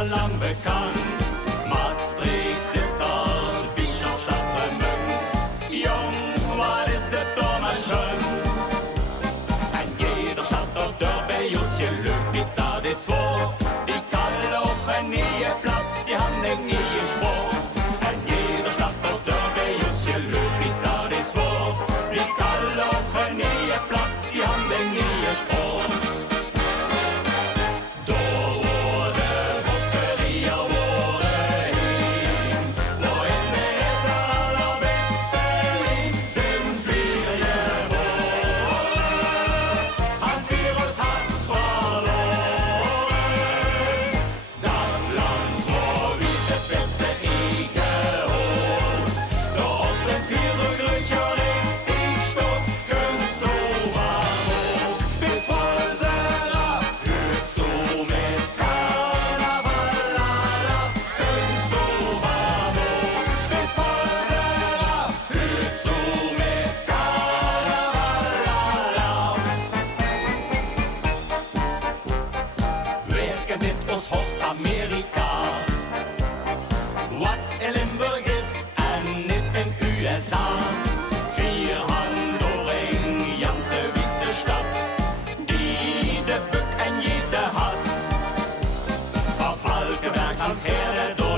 schon lang bekannt. Maastricht, Sittard, Bischofsstadt, Vermögen. Jung, war ist es damals schon. Ein jeder Stadt auf der Bejusje Löw liegt da das Wort. Die kann auch ein nie platt, die haben den nie Sport. Ein jeder Stadt auf der Bejusje Löw liegt da das Wort. Die kann auch ein nie platt, die haben den nie Sport. Amerika. Wat in Limburg is en niet in USA. Vier Handoring, ganze wisse Stadt, die de Bück en Jede hat. Van Valkenberg als Herde